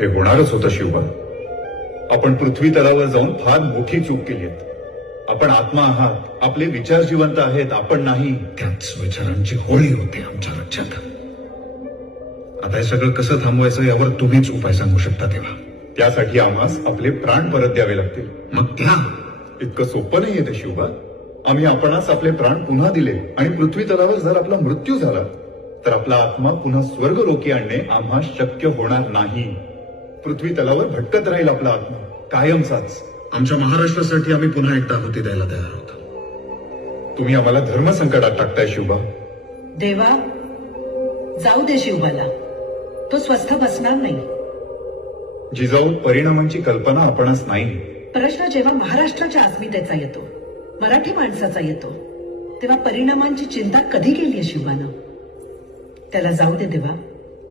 हे होणारच होतं शिवबा. आपण पृथ्वी तलावर जाऊन फार मोठी चूक केली आहे. आपण आत्मा आहात, आपले विचार जिवंत आहेत, आपण नाही. त्याच विचारांची होळी होते आमच्या राज्यात. आता हे सगळं कसं थांबवायचं यावर तुम्हीच उपाय सांगू शकता. तेव्हा त्यासाठी आम्हास आपले प्राण परत द्यावे लागतील. मग त्या इतकं सोपं नाहीये ते शिवबा. आम्ही आपणास आपले प्राण पुन्हा दिले आणि पृथ्वी तलावर जर आपला मृत्यू झाला तर आपला आत्मा पुन्हा स्वर्गलोकी आणणे आम्हा शक्य होणार नाही. पृथ्वी तलावर भटकत राहील आपला आत्मा कायमचाच. आमच्या महाराष्ट्रासाठी आम्ही पुन्हा एकदा आहुती द्यायला तयार आहोत. तुम्ही आम्हाला धर्म संकटात टाकताय शिवबा. देवा, जाऊ दे शिवबाला, तो स्वस्थ बसणार नाही. जिजाऊ, परिणामांची कल्पना आपणास नाही. प्रश्न जेव्हा महाराष्ट्राच्या अस्मितेचा येतो, मराठी माणसाचा येतो, तेव्हा परिणामांची चिंता कधी केली आहे शिवबानं? त्याला जाऊ दे देवा.